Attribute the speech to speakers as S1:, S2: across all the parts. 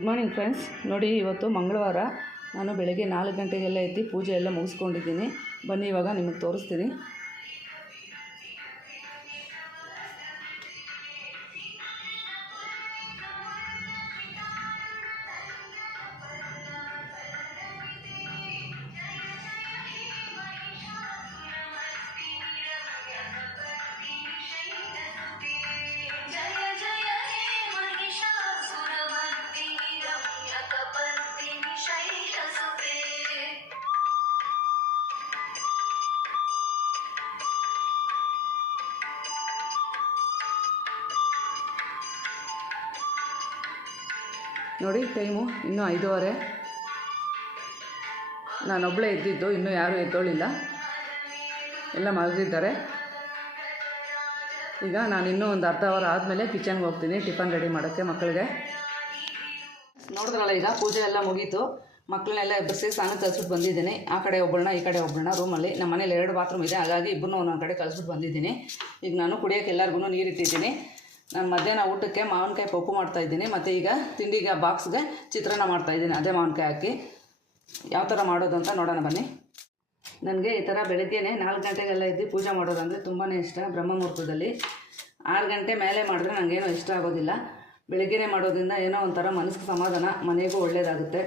S1: Good morning friends ನೋಡಿ, ಇವತ್ತು ಮಂಗಳವಾರ. ನಾನು ಬೆಳಗ್ಗೆ ನಾಲ್ಕು ಗಂಟೆಗೆಲ್ಲ ಎದ್ದು ಪೂಜೆ ಎಲ್ಲ ಮುಗಿಸ್ಕೊಂಡಿದ್ದೀನಿ. ಬನ್ನಿ, ಇವಾಗ ನಿಮಗೆ ತೋರಿಸ್ತೀನಿ. ನೋಡಿ ಟೈಮು ಇನ್ನೂ ಐದೂವರೆ. ನಾನೊಬ್ಬಳೇ ಎದ್ದಿದ್ದು, ಇನ್ನೂ ಯಾರೂ ಎದ್ದೋಳಿಲ್ಲ. ಎಲ್ಲ ಮಲಗಿದ್ದಾರೆ. ಈಗ ನಾನು ಇನ್ನೂ ಒಂದು ಅರ್ಧ ಅವರ್ ಆದಮೇಲೆ ಕಿಚನ್ಗೆ ಹೋಗ್ತೀನಿ, ಟಿಫನ್ ರೆಡಿ ಮಾಡೋಕ್ಕೆ ಮಕ್ಕಳಿಗೆ. ನೋಡಿದ್ರಲ್ಲ ಈಗ, ಪೂಜೆ ಎಲ್ಲ ಮುಗೀತು. ಮಕ್ಕಳನ್ನೆಲ್ಲ ಎಬ್ಬರಿಸಿ ಸ್ನಾನ ಕಲಿಸ್ಬಿಟ್ಟು ಬಂದಿದ್ದೀನಿ. ಆ ಕಡೆ ಒಬ್ಬಳನ್ನ, ಈ ಕಡೆ ಒಬ್ಬಳನ್ನ ರೂಮಲ್ಲಿ ನಮ್ಮ ಮನೇಲಿ ಎರಡು ಬಾತ್ರೂಮ್ ಇದೆ, ಹಾಗಾಗಿ ಇಬ್ಬರನ್ನೂ ಒಂದೊಂದು ಕಡೆ ಕಲಿಸ್ಬಿಟ್ಟು ಬಂದಿದ್ದೀನಿ. ಈಗ ನಾನು ಕುಡಿಯೋಕ್ಕೆ ಎಲ್ಲರಿಗೂ ನೀರು ಇಟ್ಟಿದ್ದೀನಿ ನಾನು ಮಧ್ಯಾಹ್ನ ಊಟಕ್ಕೆ ಮಾವಿನಕಾಯಿ ಪಪ್ಪು ಮಾಡ್ತಾಯಿದ್ದೀನಿ ಮತ್ತು ಈಗ ತಿಂಡಿಗೆ ಬಾಕ್ಸ್ಗೆ ಚಿತ್ರಾನ್ನ ಮಾಡ್ತಾಯಿದ್ದೀನಿ ಅದೇ ಮಾವಿನಕಾಯಿ ಹಾಕಿ. ಯಾವ ಥರ ಮಾಡೋದು ಅಂತ ನೋಡೋಣ ಬನ್ನಿ. ನನಗೆ ಈ ಥರ ಬೆಳಗ್ಗೆನೇ ನಾಲ್ಕು ಗಂಟೆಗೆಲ್ಲ ಇದ್ದು ಪೂಜೆ ಮಾಡೋದಂದರೆ ತುಂಬಾ ಇಷ್ಟ ಬ್ರಹ್ಮ ಮುಹೂರ್ತದಲ್ಲಿ. ಆರು ಗಂಟೆ ಮೇಲೆ ಮಾಡಿದ್ರೆ ನನಗೇನು ಇಷ್ಟ ಆಗೋದಿಲ್ಲ. ಬೆಳಗ್ಗೆನೇ ಮಾಡೋದ್ರಿಂದ ಏನೋ ಒಂಥರ ಮನಸ್ಸಿಗೆ ಸಮಾಧಾನ, ಮನೆಗೂ ಒಳ್ಳೆಯದಾಗುತ್ತೆ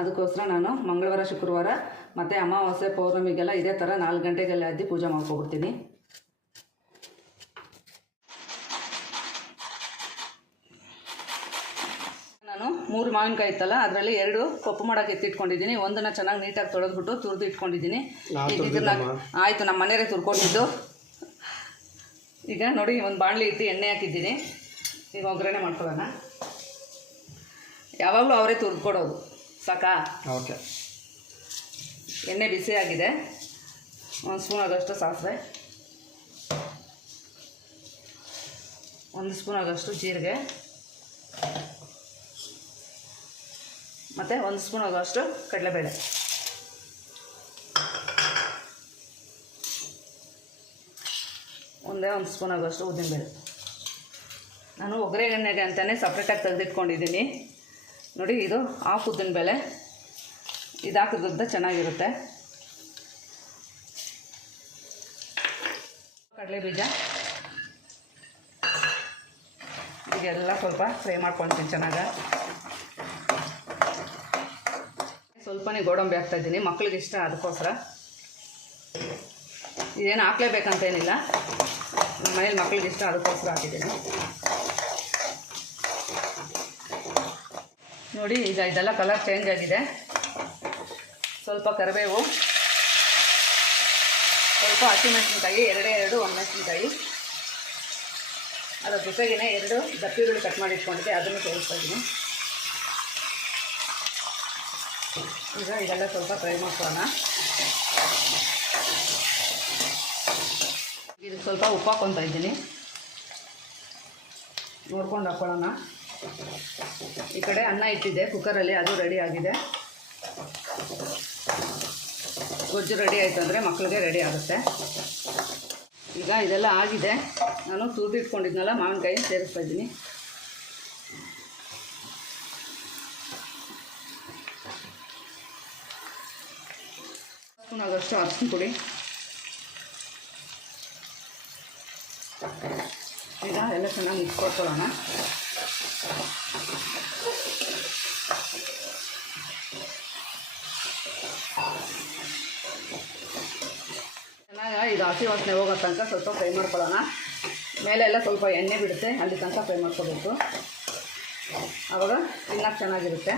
S1: ಅದಕ್ಕೋಸ್ಕರ ನಾನು ಮಂಗಳವಾರ, ಶುಕ್ರವಾರ ಮತ್ತು ಅಮಾವಾಸ್ಯೆ, ಪೌರ್ಣಮಿಗೆಲ್ಲ ಇದೇ ಥರ ನಾಲ್ಕು ಗಂಟೆಗೆಲ್ಲ ಎದ್ದು ಪೂಜೆ ಮಾಡ್ಕೊಬಿಡ್ತೀನಿ ನಾನು ಮೂರು ಮಾವಿನಕಾಯಿ ಇತ್ತಲ್ಲ ಅದರಲ್ಲಿ ಎರಡು ಕಪ್ಪು ಮಾಡೋಕೆ ಎತ್ತಿಟ್ಕೊಂಡಿದ್ದೀನಿ. ಒಂದನ್ನು ಚೆನ್ನಾಗಿ ನೀಟಾಗಿ ತೊಳೆದ್ಬಿಟ್ಟು ತುರಿದು ಇಟ್ಕೊಂಡಿದ್ದೀನಿ. ಈಗ ಇದನ್ನ ಆಯಿತು ನಮ್ಮ ಮನೆಯವರೇ ತುರ್ಕೊಂಡಿದ್ದು. ಈಗ ನೋಡಿ ಒಂದು ಬಾಣಲಿ ಇಟ್ಟು ಎಣ್ಣೆ ಹಾಕಿದ್ದೀನಿ. ಈಗ ಒಗ್ಗರಣೆ ಮಾಡ್ಕೊಳ್ಳೋಣ. ಯಾವಾಗಲೂ ಅವರೇ ತುರ್ದು ಕೊಡೋದು ಸಾಕಾ?
S2: ಓಕೆ.
S1: ಎಣ್ಣೆ ಬಿಸಿ ಆಗಿದೆ. ಒಂದು ಸ್ಪೂನ್ ಆಗೋಷ್ಟು ಸಾಸಿವೆ. ಒಂದು ಸ್ಪೂನ್ ಆಗೋಷ್ಟು ಜೀರಿಗೆ. ಮತ್ತು ಒಂದು ಸ್ಪೂನ್ ಆಗುವಷ್ಟು ಕಡಲೆಬೇಳೆ. ಒಂದೇ ಒಂದು ಸ್ಪೂನ್ ಆಗೋಷ್ಟು ಉದ್ದಿನಬೇಳೆ. ನಾನು ಒಗ್ಗರಣೆಗೆ ಅಂತಲೇ ಸಪ್ರೇಟಾಗಿ ತೆಗೆದಿಟ್ಕೊಂಡಿದ್ದೀನಿ. ನೋಡಿ, ಇದು ಹಾಫ್ ಉದ್ದಿನಬೇಳೆ. ಇದು ಹಾಕಿದ್ರಿಂದ ಚೆನ್ನಾಗಿರುತ್ತೆ. ಕಡಲೆ ಬೀಜ ಈಗೆಲ್ಲ ಸ್ವಲ್ಪ ಫ್ರೈ ಮಾಡ್ಕೊಳ್ತೀನಿ ಚೆನ್ನಾಗಿ. ಸ್ವಲ್ಪನೇ ಗೋಡಂಬಿ ಹಾಕ್ತಾಯಿದ್ದೀನಿ ಮಕ್ಳಿಗೆ ಇಷ್ಟ ಅದಕ್ಕೋಸ್ಕರ. ಇದೇನು ಹಾಕ್ಲೇಬೇಕಂತ ಏನಿಲ್ಲ ನಮ್ಮ ಮನೇಲಿ ಮಕ್ಳಿಗೆ ಇಷ್ಟ ಅದಕ್ಕೋಸ್ಕರ ಹಾಕಿದ್ದೀನಿ. ನೋಡಿ, ಈಗ ಇದೆಲ್ಲ ಕಲರ್ ಚೇಂಜ್ ಆಗಿದೆ. ಸ್ವಲ್ಪ ಕರಿಬೇವು, ಸ್ವಲ್ಪ ಹಸಿಮೆಣಸಿನ್ಕಾಯಿ, ಎರಡೇ ಎರಡು ಒಣಮೆಣಸಿನ್ಕಾಯಿ. ಅದರ ಜೊತೆಗೇ ಎರಡು ದಪ್ಪಿರುಳ್ಳಿ ಕಟ್ ಮಾಡಿ ಇಟ್ಕೊಂಡಿದ್ದೆ. ಅದನ್ನು ಸೇರಿಸ್ತಾ ಇದ್ದೀನಿ. ಈಗ ಇದೆಲ್ಲ ಸ್ವಲ್ಪ ಫ್ರೈ ಮಾಡ್ಕೊಳ್ಳೋಣ. ಇದಕ್ಕೆ ಸ್ವಲ್ಪ ಉಪ್ಪು ಹಾಕ್ಕೊತಾ ಇದ್ದೀನಿ. ನೋಡ್ಕೊಂಡು ಹಾಕ್ಕೊಳ್ಳೋಣ ಈ ಕಡೆ ಅನ್ನ ಇಟ್ಟಿದ್ದೆ, ಕುಕ್ಕರಲ್ಲಿ ಅದು ರೆಡಿ ಆಗಿದೆ. ಗೊಜ್ಜು ರೆಡಿ ಆಯಿತು ಅಂದರೆ ಮಕ್ಕಳಿಗೆ ರೆಡಿ ಆಗುತ್ತೆ. ಈಗ ಇದೆಲ್ಲ ಆಗಿದೆ. ನಾನು ತುರಿದು ಇಟ್ಕೊಂಡಿದ್ನಲ್ಲ ಮಾವಿನಕಾಯಿ ಸೇರಿಸ್ತಾ ಇದ್ದೀನಿ. ಆಗೋಷ್ಟು ಅರ್ಶಿನ ಕೊಡಿ ಈಗ ಎಲ್ಲ ಚೆನ್ನಾಗಿ ಮಿಕ್ಸ್ ಕೊಟ್ಕೊಳ್ಳೋಣ ಚೆನ್ನಾಗಿ ಇದು ಹಸಿ ವಾಸನೆ ಹೋಗೋ ತನಕ ಸ್ವಲ್ಪ ಫ್ರೈ ಮಾಡ್ಕೊಳ್ಳೋಣ. ಮೇಲೆಲ್ಲ ಸ್ವಲ್ಪ ಎಣ್ಣೆ ಬಿಡುತ್ತೆ, ಅಲ್ಲಿ ತನಕ ಫ್ರೈ ಮಾಡ್ಕೋಬೇಕು. ಆವಾಗ ತಿನ್ನಕ್ಕೆ ಚೆನ್ನಾಗಿರುತ್ತೆ.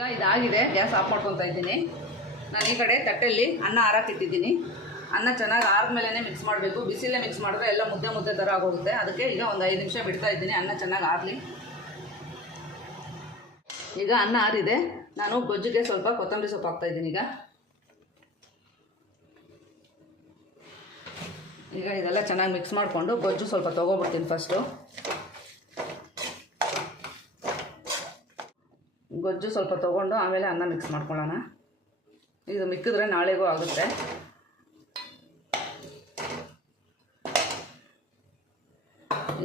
S1: ಈಗ ಇದಾಗಿದೆ, ಗ್ಯಾಸ್ ಆಫ್ ಮಾಡ್ಕೊತಾ ಇದ್ದೀನಿ. ನಾನು ಈ ಕಡೆ ತಟ್ಟೆಯಲ್ಲಿ ಅನ್ನ ಹಾರಾಕಿಟ್ಟಿದ್ದೀನಿ ಅನ್ನ ಚೆನ್ನಾಗಿ ಆದ್ಮೇಲೆ ಮಿಕ್ಸ್ ಮಾಡಬೇಕು. ಬಿಸಿಲೇ ಮಿಕ್ಸ್ ಮಾಡಿದ್ರೆ ಎಲ್ಲ ಮುದ್ದೆ ಮುದ್ದೆ ಥರ ಆಗೋಗುತ್ತೆ. ಅದಕ್ಕೆ ಈಗ ಒಂದು ಐದು ನಿಮಿಷ ಬಿಡ್ತಾ ಇದ್ದೀನಿ, ಅನ್ನ ಚೆನ್ನಾಗಿ ಆರಲಿ. ಈಗ ಅನ್ನ ಆರಿದೆ. ನಾನು ಗೊಜ್ಜಿಗೆ ಸ್ವಲ್ಪ ಕೊತ್ತಂಬರಿ ಸೊಪ್ಪು ಹಾಕ್ತಾ ಇದ್ದೀನಿ ಈಗ. ಈಗ ಇದೆಲ್ಲ ಚೆನ್ನಾಗಿ ಮಿಕ್ಸ್ ಮಾಡಿಕೊಂಡು ಗೊಜ್ಜು ಸ್ವಲ್ಪ ತೊಗೊಬಿಡ್ತೀನಿ ಫಸ್ಟು ಗೊಜ್ಜು ಸ್ವಲ್ಪ ತೊಗೊಂಡು ಆಮೇಲೆ ಅನ್ನ ಮಿಕ್ಸ್ ಮಾಡ್ಕೊಳ್ಳೋಣ. ಇದು ಮಿಕ್ಕಿದ್ರೆ ನಾಳೆಗೂ ಆಗುತ್ತೆ.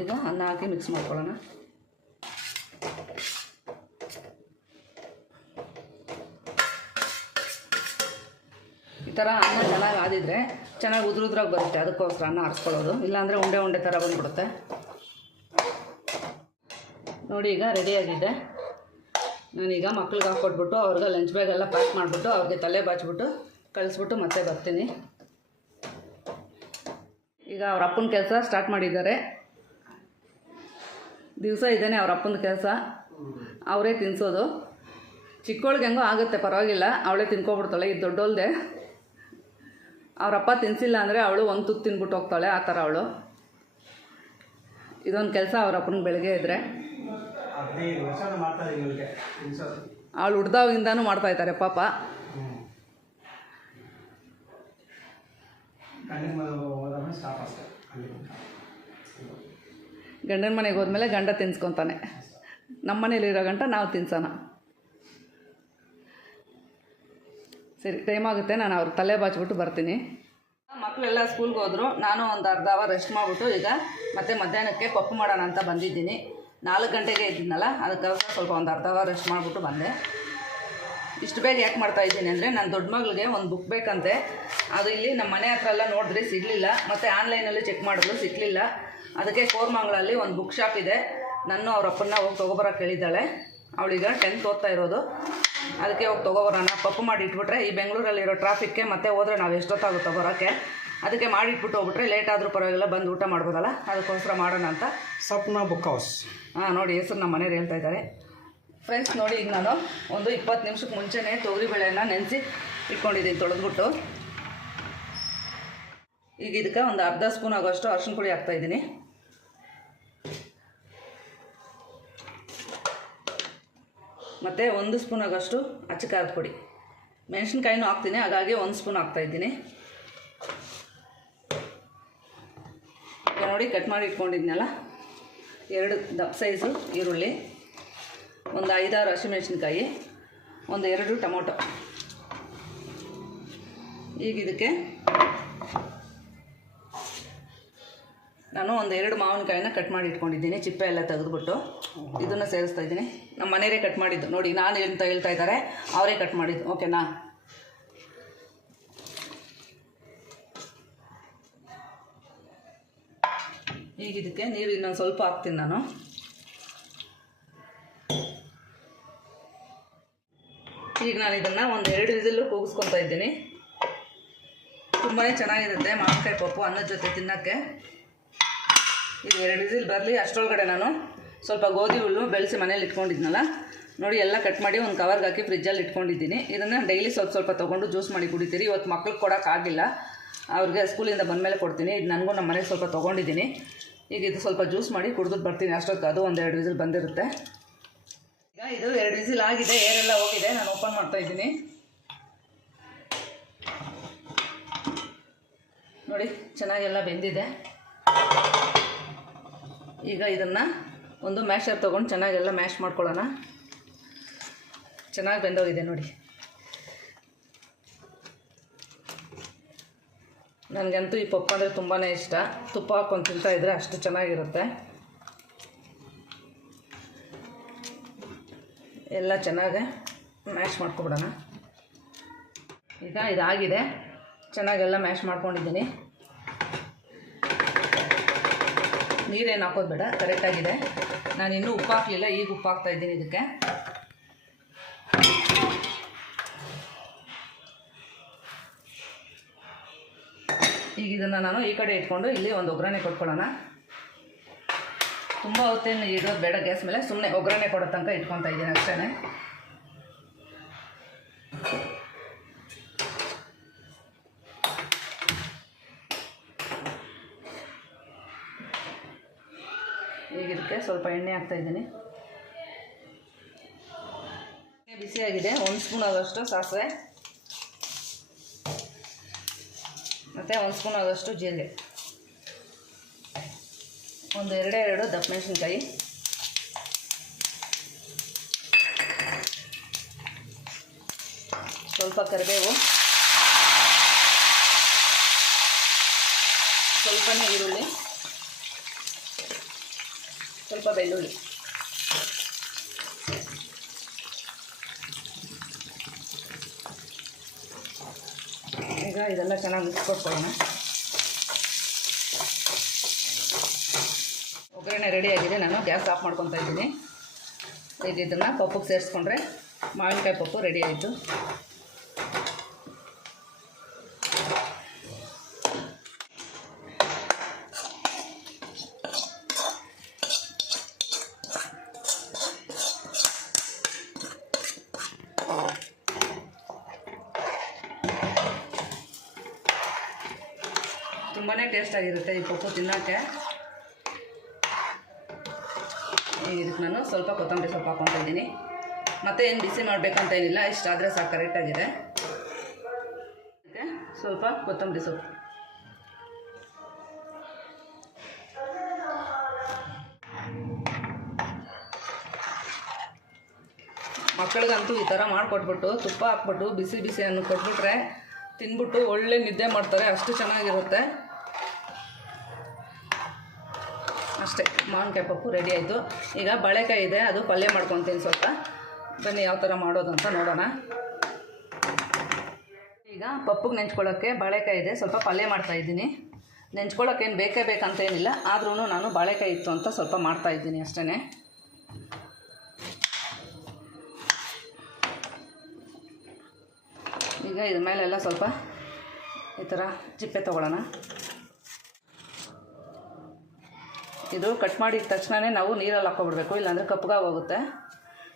S1: ಈಗ ಅನ್ನ ಹಾಕಿ ಮಿಕ್ಸ್ ಮಾಡ್ಕೊಳ್ಳೋಣ. ಈ ಥರ ಅನ್ನ ಚೆನ್ನಾಗಿ ಆದಿದ್ರೆ ಚೆನ್ನಾಗಿ ಉದ್ರುದ್ರಾಗಿ ಬರುತ್ತೆ. ಅದಕ್ಕೋಸ್ಕರ ಅನ್ನ ಆರಿಸ್ಕೊಳ್ಳೋದು. ಇಲ್ಲಾಂದರೆ ಉಂಡೆ ಉಂಡೆ ಥರ ಬಂದುಬಿಡುತ್ತೆ. ನೋಡಿ, ಈಗ ರೆಡಿಯಾಗಿದೆ ನಾನೀಗ ಮಕ್ಳಿಗೆ ಹಾಕ್ಕೊಟ್ಬಿಟ್ಟು ಅವ್ರಿಗೆ ಲಂಚ್ ಬ್ಯಾಗ್ ಎಲ್ಲ ಪ್ಯಾಕ್ ಮಾಡಿಬಿಟ್ಟು ಅವ್ರಿಗೆ ತಲೆ ಬಾಚ್ಬಿಟ್ಟು ಕಳಿಸ್ಬಿಟ್ಟು ಮತ್ತೆ ಬರ್ತೀನಿ. ಈಗ ಅವ್ರ ಅಪ್ಪನ ಕೆಲಸ ಸ್ಟಾರ್ಟ್ ಮಾಡಿದ್ದಾರೆ. ದಿವಸ ಇದ್ದಾನೆ ಅವ್ರ ಅಪ್ಪನ ಕೆಲಸ. ಅವರೇ ತಿನ್ನಿಸೋದು ಚಿಕ್ಕವಳಿಗೆ ಹೆಂಗೋ ಆಗುತ್ತೆ, ಪರವಾಗಿಲ್ಲ. ಅವಳೇ ತಿನ್ಕೊಬಿಡ್ತಾಳೆ, ಇದು ದೊಡ್ಡೋಲ್ದೆ ಅವರಪ್ಪ ತಿನ್ನಿಸಿಲ್ಲ ಅಂದರೆ ಅವಳು ಒಂದು ತುತ್ತು ತಿನ್ಬಿಟ್ಟು ಹೋಗ್ತಾಳೆ, ಆ ಥರ ಅವಳು. ಇದೊಂದು ಕೆಲಸ ಅವ್ರ ಅಪ್ಪನಿಗೆ ಬೆಳಗ್ಗೆ ಇದ್ದರೆ
S2: ಹದಿನೈದು ವರ್ಷ ಮಾಡ್ತಾ
S1: ಅವಳು ಹುಡ್ದಾಗಿಂದಾನು ಮಾಡ್ತಾ ಇದ್ದಾರೆ ಪಾಪ.
S2: ಗಂಡಿನ
S1: ಮನೆಗೆ ಹೋದ್ಮೇಲೆ ಗಂಡ ತಿನ್ಸ್ಕೊತಾನೆ. ನಮ್ಮ ಮನೇಲಿ ಇರೋ ಗಂಟ ನಾವು ತಿನ್ಸೋಣ. ಸರಿ ಟೈಮ್ ಆಗುತ್ತೆ ನಾನು ಅವ್ರ ತಲೆ ಬಾಚ್ಬಿಟ್ಟು ಬರ್ತೀನಿ. ಮಕ್ಕಳೆಲ್ಲ ಸ್ಕೂಲ್ಗೆ ಹೋದರು ನಾನು ಒಂದು ಅರ್ಧ ಅವರ್ ರೆಸ್ಟ್ ಮಾಡಿಬಿಟ್ಟು ಈಗ ಮತ್ತೆ ಮಧ್ಯಾಹ್ನಕ್ಕೆ ಪಪ್ಪು ಮಾಡೋಣ ಅಂತ ಬಂದಿದ್ದೀನಿ. ನಾಲ್ಕು ಗಂಟೆಗೆ ಇದ್ದೀನಲ್ಲ ಅದಕ್ಕೋಸ್ಕರ ಸ್ವಲ್ಪ ಒಂದು ಅರ್ಧ ಅವರ್ ರೆಸ್ಟ್ ಮಾಡಿಬಿಟ್ಟು ಬಂದೆ. ಇಷ್ಟು ಬೇಗ ಯಾಕೆ ಮಾಡ್ತಾ ಇದ್ದೀನಿ ಅಂದರೆ ನನ್ನ ದೊಡ್ಡ ಮಗಳಿಗೆ ಒಂದು ಬುಕ್ ಬೇಕಂತೆ. ಅದು ಇಲ್ಲಿ ನಮ್ಮ ಮನೆ ಹತ್ರ ಎಲ್ಲ ನೋಡಿದ್ರೆ ಸಿಗಲಿಲ್ಲ. ಮತ್ತು ಆನ್ಲೈನಲ್ಲಿ ಚೆಕ್ ಮಾಡಿದ್ರು ಸಿಗಲಿಲ್ಲ. ಅದಕ್ಕೆ ಕೋರ್ಮಂಗ್ಳಲ್ಲಿ ಒಂದು ಬುಕ್ ಶಾಪ್ ಇದೆ. ನಾನು ಅವ್ರ ಅಪ್ಪನ ಹೋಗಿ ತೊಗೊಬರೋಕೆ ಹೇಳಿದ್ದಾಳೆ ಅವಳೀಗ ಟೆಂತ್ ಓದ್ತಾ ಇರೋದು. ಅದಕ್ಕೆ ಹೋಗಿ ತೊಗೊಬರೋಣ. ಪಪ್ಪು ಮಾಡಿ ಇಟ್ಬಿಟ್ರೆ ಈ ಬೆಂಗಳೂರಲ್ಲಿರೋ ಟ್ರಾಫಿಕ್ಗೆ ಮತ್ತೆ ಹೋದರೆ ನಾವು ಎಷ್ಟೊತ್ತಾಗುತ್ತೆ ಬರೋಕ್ಕೆ. ಅದಕ್ಕೆ ಮಾಡಿಟ್ಬಿಟ್ಟು ಹೋಗ್ಬಿಟ್ರೆ ಲೇಟ್ ಆದರೂ ಪರವಾಗಿಲ್ಲ ಬಂದು ಊಟ ಮಾಡ್ಬೋದಲ್ಲ? ಅದಕ್ಕೋಸ್ಕರ ಮಾಡೋಣ ಅಂತ.
S2: Sapna book house.
S1: ಹಾಂ ನೋಡಿ ಹೆಸರು ನಮ್ಮ ಮನೆಯವ್ರು ಹೇಳ್ತಾ ಇದ್ದಾರೆ. ಫ್ರೆಂಡ್ಸ್ ನೋಡಿ ಈಗ ನಾನು ಒಂದು ಇಪ್ಪತ್ತು ನಿಮಿಷಕ್ಕೆ ಮುಂಚೆನೇ ತೊಗರಿಬೇಳೆನ ನೆನೆಸಿ ಇಟ್ಕೊಂಡಿದ್ದೀನಿ ತೊಳೆದ್ಬಿಟ್ಟು. ಈಗ ಇದಕ್ಕೆ ಒಂದು ಅರ್ಧ ಸ್ಪೂನ್ ಆಗೋಷ್ಟು ಅರ್ಶಿನ ಪುಡಿ ಹಾಕ್ತಾಯಿದ್ದೀನಿ ಮತ್ತು ಒಂದು ಸ್ಪೂನ್ ಆಗೋಷ್ಟು ಅಚ್ಚಕಾರದ ಪುಡಿ. ಮೆಣಸಿನ್ಕಾಯಿನೂ ಹಾಕ್ತೀನಿ ಹಾಗಾಗಿ ಒಂದು ಸ್ಪೂನ್ ಹಾಕ್ತಾಯಿದ್ದೀನಿ ನೋಡಿ ಕಟ್ ಮಾಡಿ ಇಟ್ಕೊಂಡಿದ್ನಲ್ಲ? ಎರಡು ದಪ್ಪ ಸೈಜು ಈರುಳ್ಳಿ, ಒಂದು ಐದಾರು ಹಸಿಮೆಣಸಿನ್ಕಾಯಿ ಒಂದು ಎರಡು ಟೊಮೊಟೊ. ಈಗ ಇದಕ್ಕೆ ನಾನು ಒಂದು ಎರಡು ಮಾವಿನಕಾಯಿನ ಕಟ್ ಮಾಡಿ ಇಟ್ಕೊಂಡಿದ್ದೀನಿ, ಚಿಪ್ಪೆ ಎಲ್ಲ ತೆಗೆದುಬಿಟ್ಟು ಇದನ್ನು ಸೇರಿಸ್ತಾ ಇದ್ದೀನಿ. ನಮ್ಮ ಮನೆಯವರೇ ಕಟ್ ಮಾಡಿದ್ದು. ನೋಡಿ, ನಾನು ಎಂತ ಹೇಳ್ತಾ ಇದ್ದಾರೆ, ಅವರೇ ಕಟ್ ಮಾಡಿದ್ದು. ಓಕೆನಾ ಈಗ ಇದಕ್ಕೆ ನೀರು ಇನ್ನೊಂದು ಸ್ವಲ್ಪ ಹಾಕ್ತೀನಿ ನಾನು. ಈಗ ನಾನು ಇದನ್ನು ಒಂದು ಎರಡು ವಿಸಿಲ್ಲು ಕೂಗಿಸ್ಕೊತಾ ಇದ್ದೀನಿ. ತುಂಬಾ ಚೆನ್ನಾಗಿರುತ್ತೆ ಮಾವಿನಕಾಯಿ ಪಪ್ಪು ಅನ್ನದ ಜೊತೆ ತಿನ್ನೋಕ್ಕೆ. ಇದು ಎರಡು ವಿಸಿಲ್ ಬರಲಿ, ಅಷ್ಟರೊಳಗಡೆ ನಾನು ಸ್ವಲ್ಪ ಗೋಧಿ ಹುಲ್ಲು ಬೆಳೆಸಿ ಮನೇಲಿ ಇಟ್ಕೊಂಡಿದ್ನಲ್ಲ, ನೋಡಿ ಎಲ್ಲ ಕಟ್ ಮಾಡಿ ಒಂದು ಕವರ್ಗೆ ಹಾಕಿ ಫ್ರಿಜ್ಜಲ್ಲಿ ಇಟ್ಕೊಂಡಿದ್ದೀನಿ. ಇದನ್ನು ಡೈಲಿ ಸ್ವಲ್ಪ ಸ್ವಲ್ಪ ತೊಗೊಂಡು ಜ್ಯೂಸ್ ಮಾಡಿ ಕುಡಿತೀರಿ. ಇವತ್ತು ಮಕ್ಳಿಗೆ ಕೊಡೋಕ್ಕಾಗಿಲ್ಲ ಅವ್ರಿಗೆ ಸ್ಕೂಲಿಂದ ಬಂದಮೇಲೆ ಕೊಡ್ತೀನಿ. ಇದು ನನಗೂ ನಮ್ಮ ಮನೆಗೆ ಸ್ವಲ್ಪ ತೊಗೊಂಡಿದ್ದೀನಿ. ಈಗ ಇದು ಸ್ವಲ್ಪ ಜ್ಯೂಸ್ ಮಾಡಿ ಕುಡಿದು ಬರ್ತೀನಿ. ಅಷ್ಟೊತ್ತು ಅದು ಒಂದು ಎರಡು ವಿಸಿಲ್ ಬಂದಿರುತ್ತೆ. ಈಗ ಇದು ಎರಡು ವಿಸಿಲ್ ಆಗಿದೆ. ಏರೆಲ್ಲ ಹೋಗಿದೆ. ನಾನು ಓಪನ್ ಮಾಡ್ತಾ ಇದ್ದೀನಿ. ನೋಡಿ ಚೆನ್ನಾಗೆಲ್ಲ ಬೆಂದಿದೆ. ಈಗ ಇದನ್ನು ಒಂದು ಮ್ಯಾಶರ್ ತೊಗೊಂಡು ಚೆನ್ನಾಗೆಲ್ಲ ಮ್ಯಾಶ್ ಮಾಡ್ಕೊಳ್ಳೋಣ. ಚೆನ್ನಾಗಿ ಬೆಂದೋಗಿದೆ ನೋಡಿ. ನನಗಂತೂ ಈ ಪಪ್ಪ ಅಂದರೆ ತುಂಬಾ ಇಷ್ಟ. ತುಪ್ಪ ಹಾಕ್ಕೊಂಡು ತಿಂತಾ ಇದ್ರೆ ಅಷ್ಟು ಚೆನ್ನಾಗಿರುತ್ತೆ. ಎಲ್ಲ ಚೆನ್ನಾಗೆ ಮ್ಯಾಶ್ ಮಾಡ್ಕೊಬಿಡೋಣ. ಈಗ ಇದಾಗಿದೆ. ಚೆನ್ನಾಗೆಲ್ಲ ಮ್ಯಾಶ್ ಮಾಡ್ಕೊಂಡಿದ್ದೀನಿ. ನೀರೇನು ಹಾಕೋದು ಬೇಡ, ಕರೆಕ್ಟಾಗಿದೆ. ನಾನು ಇನ್ನೂ ಉಪ್ಪು ಹಾಕಲಿಲ್ಲ ಈಗ ಉಪ್ಪು ಹಾಕ್ತಾಯಿದ್ದೀನಿ ಇದಕ್ಕೆ. ಈಗ ಇದನ್ನು ನಾನು ಈ ಕಡೆ ಇಟ್ಕೊಂಡು ಇಲ್ಲಿ ಒಂದು ಒಗ್ಗರಣೆ ಕೊಟ್ಕೊಳ್ಳೋಣ. ತುಂಬ ಹೊತ್ತೇನು ಇಡೋದು ಬೇಡ ಗ್ಯಾಸ್ ಮೇಲೆ ಸುಮ್ಮನೆ ಒಗ್ಗರಣೆ ಕೊಡೋ ತನಕ ಇಟ್ಕೊತಾ ಇದ್ದೀನಿ ಅಷ್ಟೇ ಈಗ ಇದಕ್ಕೆ ಸ್ವಲ್ಪ ಎಣ್ಣೆ ಹಾಕ್ತಾ ಇದ್ದೀನಿ. ಬಿಸಿಯಾಗಿದೆ, ಒಂದು ಸ್ಪೂನ್ ಆದಷ್ಟು ಸಾಸಿವೆ. ಮತ್ತು ಒಂದು ಸ್ಪೂನ್ ಆದಷ್ಟು ಜೀರಿಗೆ. ಒಂದು ಎರಡೇ ಎರಡು ದಪ್ಪ ಮೆಣಸಿನ್ಕಾಯಿ ಸ್ವಲ್ಪ ಕರಿಬೇವು. ಸ್ವಲ್ಪನೇ ಈರುಳ್ಳಿ. ಸ್ವಲ್ಪ ಬೆಳ್ಳುಳ್ಳಿ. ಈಗ ಇದೆಲ್ಲ ಚೆನ್ನಾಗಿ ಮಿಕ್ಸ್ ಕೊಟ್ಕೊಳ್ಳೋಣ ಒಗ್ಗರಣೆ ಆಗಿದೆ. ನಾನು ಗ್ಯಾಸ್ ಆಫ್ ಮಾಡ್ಕೊತಾ ಇದ್ದೀನಿ. ಇದನ್ನು ಪಪ್ಪುಗೆ ಸೇರಿಸ್ಕೊಂಡ್ರೆ ಮಾವಿನಕಾಯಿ ಪಪ್ಪು ರೆಡಿ ಆಯಿತು ತುಂಬಾ ಟೇಸ್ಟಾಗಿರುತ್ತೆ ಈ ಪಪ್ಪು ತಿನ್ನೋಕ್ಕೆ. ಇದಕ್ಕೆ ನಾನು ಸ್ವಲ್ಪ ಕೊತ್ತಂಬರಿ ಸೊಪ್ಪು ಹಾಕ್ಕೊತಾ ಇದ್ದೀನಿ. ಮತ್ತೆ ಏನು ಬಿಸಿ ಮಾಡಬೇಕಂತ ಏನಿಲ್ಲ ಇಷ್ಟಾದರೆ ಸಾಕು ಕರೆಕ್ಟಾಗಿದೆ ಸ್ವಲ್ಪ ಕೊತ್ತಂಬರಿ ಸೊಪ್ಪು. ಮಕ್ಕಳಿಗಂತೂ ಈ ಥರ ಮಾಡಿಕೊಟ್ಬಿಟ್ಟು ತುಪ್ಪ ಹಾಕ್ಬಿಟ್ಟು ಬಿಸಿ ಬಿಸಿ ಅನ್ನು ಕೊಟ್ಬಿಟ್ರೆ ತಿಂದ್ಬಿಟ್ಟು ಒಳ್ಳೆ ನಿದ್ದೆ ಮಾಡ್ತಾರೆ, ಅಷ್ಟು ಚೆನ್ನಾಗಿರುತ್ತೆ. ಅಷ್ಟೇ. ಮಾವಿನಕಾಯಿ ಪಪ್ಪು ರೆಡಿ ಆಯಿತು. ಈಗ ಬಾಳೆಕಾಯಿ ಇದೆ, ಅದು ಪಲ್ಯ ಮಾಡ್ಕೊತೀನಿ ಸ್ವಲ್ಪ. ಬನ್ನಿ ಯಾವ ಥರ ಮಾಡೋದು ಅಂತ ನೋಡೋಣ. ಈಗ ಪಪ್ಪುಗೆ ನೆಂಚ್ಕೊಳ್ಳೋಕ್ಕೆ ಬಾಳೆಕಾಯಿ ಇದೆ. ಸ್ವಲ್ಪ ಪಲ್ಯ ಮಾಡ್ತಾ ಇದ್ದೀನಿ. ನೆಂಚ್ಕೊಳ್ಳೋಕ್ಕೇನು ಬೇಕೇ ಬೇಕಂತ ಏನಿಲ್ಲ. ಆದ್ರೂ ನಾನು ಬಾಳೆಕಾಯಿ ಇತ್ತು ಅಂತ ಸ್ವಲ್ಪ ಮಾಡ್ತಾ ಇದ್ದೀನಿ ಅಷ್ಟೇ ಈಗ ಇದ್ರ ಮೇಲೆಲ್ಲ ಸ್ವಲ್ಪ ಈ ಥರ ಚಿಪ್ಪೆ ತೊಗೊಳ್ಳೋಣ. ಇದು ಕಟ್ ಮಾಡಿದ ತಕ್ಷಣವೇ ನಾವು ನೀರಲ್ಲಿ ಹಾಕ್ಕೊಬಿಡ್ಬೇಕು ಇಲ್ಲಾಂದರೆ ಕಪ್ಪಗಾಗಿ ಹೋಗುತ್ತೆ.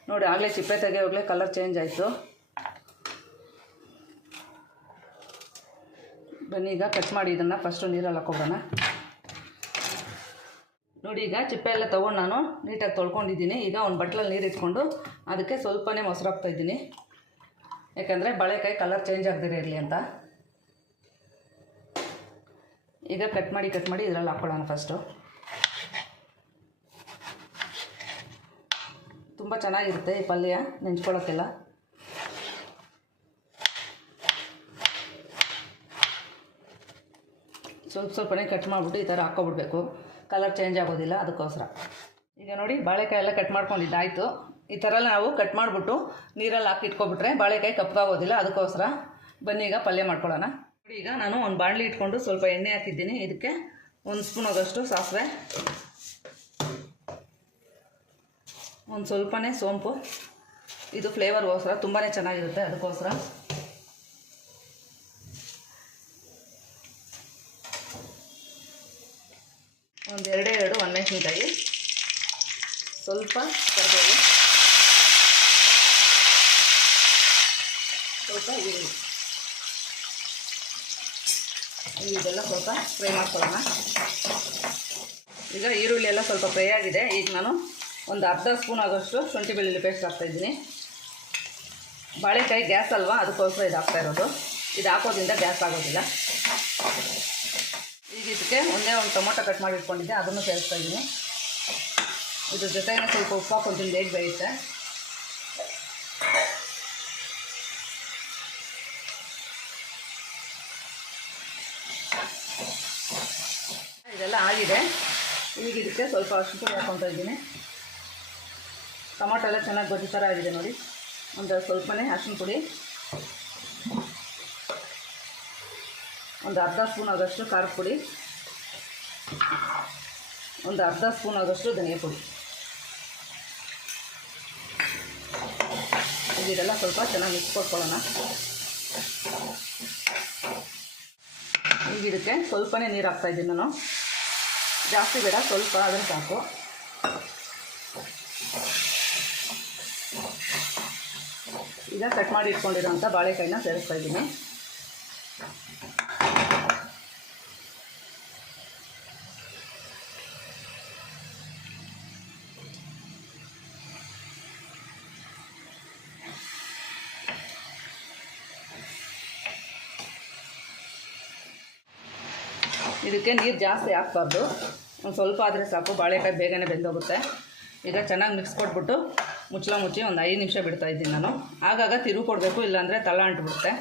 S1: ನೋಡಿ, ಆಗಲೇ ಚಿಪ್ಪೆ ತೆಗೆಯೋಗ್ಲೇ ಕಲರ್ ಚೇಂಜ್ ಆಯಿತು. ಬನ್ನಿ, ಈಗ ಕಟ್ ಮಾಡಿ ಇದನ್ನು ಫಸ್ಟು ನೀರಲ್ಲಿ ಹಾಕ್ಕೊಬಿಡೋಣ ನೋಡಿ, ಈಗ ಚಿಪ್ಪೆ ಎಲ್ಲ ತೊಗೊಂಡು ನಾನು ನೀಟಾಗಿ ತೊಳ್ಕೊಂಡಿದ್ದೀನಿ. ಈಗ ಒಂದು ಬಟ್ಲಲ್ಲಿ ನೀರು ಇಟ್ಕೊಂಡು ಅದಕ್ಕೆ ಸ್ವಲ್ಪನೇ ಮೊಸರು ಹಾಕ್ತಾ ಇದ್ದೀನಿ. ಯಾಕಂದರೆ ಬಳೆಕಾಯಿ ಕಲರ್ ಚೇಂಜ್ ಆಗದೇ ಇರಲಿ ಅಂತ. ಈಗ ಕಟ್ ಮಾಡಿ ಕಟ್ ಮಾಡಿ ಇದರಲ್ಲಿ ಹಾಕ್ಕೊಳ್ಳೋಣ ಫಸ್ಟು ತುಂಬ ಚೆನ್ನಾಗಿರುತ್ತೆ ಈ ಪಲ್ಯ ನೆಂಚ್ಕೊಳ್ಳೋಕ್ಕೆಲ್ಲ ಸ್ವಲ್ಪ ಸ್ವಲ್ಪನೇ ಕಟ್ ಮಾಡಿಬಿಟ್ಟು ಈ ಥರ ಹಾಕ್ಕೊಬಿಡ್ಬೇಕು. ಕಲರ್ ಚೇಂಜ್ ಆಗೋದಿಲ್ಲ, ಅದಕ್ಕೋಸ್ಕರ. ಈಗ ನೋಡಿ, ಬಾಳೆಕಾಯಿ ಎಲ್ಲ ಕಟ್ ಮಾಡ್ಕೊಂಡಿದ್ದಾಯಿತು ಈ ಥರ ನಾವು ಕಟ್ ಮಾಡಿಬಿಟ್ಟು ನೀರಲ್ಲಿ ಹಾಕಿ ಇಟ್ಕೊಬಿಟ್ರೆ ಬಾಳೆಕಾಯಿ ಕಪ್ಪಾಗೋದಿಲ್ಲ ಅದಕ್ಕೋಸ್ಕರ ಬನ್ನಿ ಈಗ ಪಲ್ಯ ಮಾಡ್ಕೊಳ್ಳೋಣ. ನೋಡಿ ಈಗ ನಾನು ಒಂದು ಬಾಣಲಿ ಇಟ್ಕೊಂಡು ಸ್ವಲ್ಪ ಎಣ್ಣೆ ಹಾಕಿದ್ದೀನಿ. ಇದಕ್ಕೆ ಒಂದು ಸ್ಪೂನ್ ಆಗೋಷ್ಟು ಸಾಸಿವೆ. ಒಂದು ಸ್ವಲ್ಪನೇ ಸೋಂಪು. ಇದು ಫ್ಲೇವರ್ಗೋಸ್ಕರ ತುಂಬಾ ಚೆನ್ನಾಗಿರುತ್ತೆ ಅದಕ್ಕೋಸ್ಕರ. ಒಂದು ಎರಡೇ ಎರಡು ಒಣಮೆಣಸಿನ್ಕಾಯಿ. ಸ್ವಲ್ಪ ಕರಿಬೇವು. ಸ್ವಲ್ಪ ಈರುಳ್ಳಿ. ಇದೆಲ್ಲ ಸ್ವಲ್ಪ ಫ್ರೈ ಮಾಡ್ಕೊಳ್ಳೋಣ. ಈಗ ಈರುಳ್ಳಿ ಎಲ್ಲ ಸ್ವಲ್ಪ ಫ್ರೈ ಆಗಿದೆ. ಈಗ ನಾನು ಒಂದು ಅರ್ಧ ಸ್ಪೂನ್ ಆಗೋಷ್ಟು ಶುಂಠಿ ಬೆಳ್ಳುಳ್ಳಿ ಪೇಸ್ಟ್ ಹಾಕ್ತಾಯಿದ್ದೀನಿ ಬಾಳೆಕಾಯಿ ಗ್ಯಾಸ್ ಅಲ್ವಾ? ಅದಕ್ಕೋಸ್ಕರ ಇದು ಹಾಕ್ತಾ ಇರೋದು. ಇದು ಹಾಕೋದ್ರಿಂದ ಗ್ಯಾಸ್ ಆಗೋದಿಲ್ಲ. ಈಗ ಇದಕ್ಕೆ ಒಂದೇ ಒಂದು ಟೊಮೊಟೊ ಕಟ್ ಮಾಡಿ ಇಟ್ಕೊಂಡಿದ್ದೆ. ಅದನ್ನು ಸೇರಿಸ್ತಾ ಇದ್ದೀನಿ. ಇದ್ರ ಜೊತೆಗೆ ಸ್ವಲ್ಪ ಉಪ್ಪು ಹಾಕೊಂತೀನಿ ಬೇಗ ಬೇಯುತ್ತೆ. ಇದೆಲ್ಲ ಆಗಿದೆ. ಈಗ ಇದಕ್ಕೆ ಸ್ವಲ್ಪ ಶುಂಠಿ ಪುಡಿ ಹಾಕ್ಕೊತಾ ಇದ್ದೀನಿ. ಟೊಮೊಟೊ ಎಲ್ಲ ಚೆನ್ನಾಗಿ ಗೊಜ್ಜು ಥರ ಆಗಿದೆ ನೋಡಿ. ಒಂದು ಸ್ವಲ್ಪನೇ ಅರಿಶಿನ ಪುಡಿ. ಒಂದು ಅರ್ಧ ಸ್ಪೂನ್ ಆಗೋಷ್ಟು ಖಾರದ ಪುಡಿ. ಒಂದು ಅರ್ಧ ಸ್ಪೂನ್ ಆಗೋಷ್ಟು ಧನಿಯಾ ಪುಡಿ. ಇದೆಲ್ಲ ಸ್ವಲ್ಪ ಚೆನ್ನಾಗಿ ಮಿಕ್ಸ್ ಕೊಟ್ಕೊಳ್ಳೋಣ ಈಗ ಇದಕ್ಕೆ ಸ್ವಲ್ಪನೇ ನೀರು ಹಾಕ್ತಾಯಿದ್ದೀನಿ ನಾನು. ಜಾಸ್ತಿ ಬೇಡ, ಸ್ವಲ್ಪ ಅದನ್ನು ಸಾಕು. ಈಗ ಕಟ್ ಮಾಡಿ ಇಟ್ಕೊಂಡಿರೋಂಥ ಬಾಳೆಕಾಯಿನ ಸೇರಿಸ್ತಾ ಇದ್ದೀನಿ. ಇದಕ್ಕೆ ನೀರು ಜಾಸ್ತಿ ಹಾಕ್ಬಾರ್ದು. ಒಂದು ಸ್ವಲ್ಪ ಆದರೆ ಸಾಕು, ಬಾಳೆಕಾಯಿ ಬೇಗನೆ ಬೆಂದೋಗುತ್ತೆ. ಈಗ ಚೆನ್ನಾಗಿ ಮಿಕ್ಸ್ ಕೊಟ್ಬಿಟ್ಟು ಮುಚ್ಚಳ ಮುಚ್ಚಿ ಒಂದು ಐದು ನಿಮಿಷ ಬಿಡ್ತಾ ಇದ್ದೀನಿ ನಾನು. ಆಗಾಗ ತಿರುವು ಕೊಡಬೇಕು, ಇಲ್ಲಾಂದರೆ ತಳ ಅಂಟ್ಬಿಡುತ್ತೆ.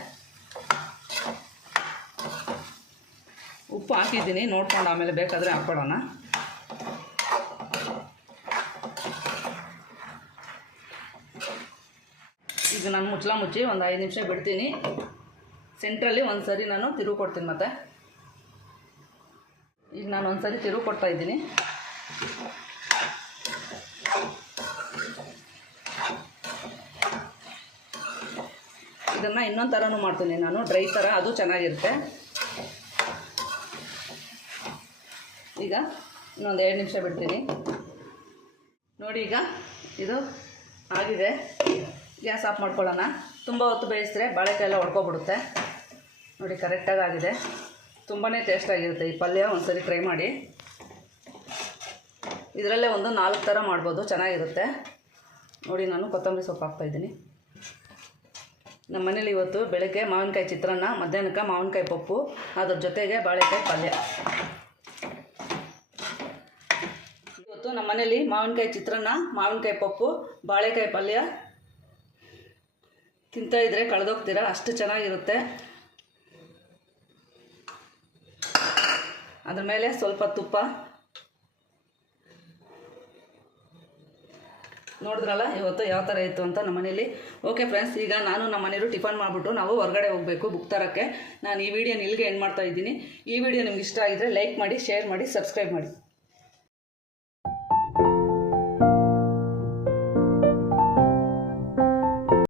S1: ಉಪ್ಪು ಹಾಕಿದ್ದೀನಿ, ನೋಡ್ಕೊಂಡು ಆಮೇಲೆ ಬೇಕಾದರೆ ಹಾಕ್ಕೊಳ್ಳೋಣ. ಈಗ ನಾನು ಮುಚ್ಚಳ ಮುಚ್ಚಿ ಒಂದು ಐದು ನಿಮಿಷ ಬಿಡ್ತೀನಿ. ಸೆಂಟ್ರಲ್ಲಿ ಒಂದು ಸರಿ ನಾನು ತಿರುವು ಕೊಡ್ತೀನಿ ಮತ್ತೆ. ಈಗ ನಾನು ಒಂದು ಸರಿ ತಿರುವು ಕೊಡ್ತಾ ಇದ್ದೀನಿ. ಇದನ್ನು ಇನ್ನೊಂದು ಥರನೂ ಮಾಡ್ತೀನಿ. ನಾನು ಡ್ರೈ ಥರ ಅದು ಚೆನ್ನಾಗಿರುತ್ತೆ. ಈಗ ಇನ್ನೊಂದು ಎರಡು ನಿಮಿಷ ಬಿಡ್ತೀನಿ. ನೋಡಿ ಈಗ ಇದು ಆಗಿದೆ. ಗ್ಯಾಸ್ ಆಫ್ ಮಾಡ್ಕೊಳ್ಳೋಣ. ತುಂಬ ಹೊತ್ತು ಬೇಯಿಸಿದ್ರೆ ಬಾಳೆಕಾಯಿ ಎಲ್ಲ ಹೊಡ್ಕೊಬಿಡುತ್ತೆ ನೋಡಿ ಕರೆಕ್ಟಾಗಿ ಆಗಿದೆ. ತುಂಬಾ ಟೇಸ್ಟಾಗಿರುತ್ತೆ ಈ ಪಲ್ಯ, ಒಂದ್ಸರಿ ಟ್ರೈ ಮಾಡಿ. ಇದರಲ್ಲೇ ಒಂದು ನಾಲ್ಕು ಥರ ಮಾಡ್ಬೋದು. ಚೆನ್ನಾಗಿರುತ್ತೆ. ನೋಡಿ ನಾನು ಕೊತ್ತಂಬರಿ ಸೊಪ್ಪು ಹಾಕ್ತಾಯಿದ್ದೀನಿ ನಮ್ಮ ಮನೇಲಿ ಇವತ್ತು ಬೆಳಗ್ಗೆ ಮಾವಿನಕಾಯಿ ಚಿತ್ರಾನ್ನ, ಮಧ್ಯಾಹ್ನಕ್ಕೆ ಮಾವಿನಕಾಯಿ ಪಪ್ಪು, ಅದ್ರ ಜೊತೆಗೆ ಬಾಳೆಕಾಯಿ ಪಲ್ಯ. ಇವತ್ತು ನಮ್ಮ ಮನೇಲಿ ಮಾವಿನಕಾಯಿ ಚಿತ್ರಾನ್ನ, ಮಾವಿನಕಾಯಿ ಪಪ್ಪು, ಬಾಳೆಕಾಯಿ ಪಲ್ಯ. ತಿಂತಾ ಇದ್ರೆ ಕಳೆದೋಗ್ತೀರಾ, ಅಷ್ಟು ಚೆನ್ನಾಗಿರುತ್ತೆ. ಅದ್ರ ಮೇಲೆ ಸ್ವಲ್ಪ ತುಪ್ಪ. ನೋಡಿದ್ರಲ್ಲ, ಇವತ್ತು ಯಾವ ಥರ ಇತ್ತು ಅಂತ ನಮ್ಮ ಮನೇಲಿ ಓಕೆ ಫ್ರೆಂಡ್ಸ್ ಈಗ ನಾನು ನಮ್ಮ ಮನೆಯವರು ಟಿಫನ್ ಮಾಡಿಬಿಟ್ಟು ನಾವು ಹೊರಗಡೆ ಹೋಗಬೇಕು ಬುಕ್ ತರೋಕ್ಕೆ. ನಾನು ಈ ವಿಡಿಯೋ ಇಲ್ಲಿಗೆ ಎಂಡ್ ಮಾಡ್ತಾ ಇದ್ದೀನಿ. ಈ ವಿಡಿಯೋ ನಿಮ್ಗೆ ಇಷ್ಟ ಆಗಿದ್ರೆ ಲೈಕ್ ಮಾಡಿ ಶೇರ್ ಮಾಡಿ ಸಬ್ಸ್ಕ್ರೈಬ್ ಮಾಡಿ.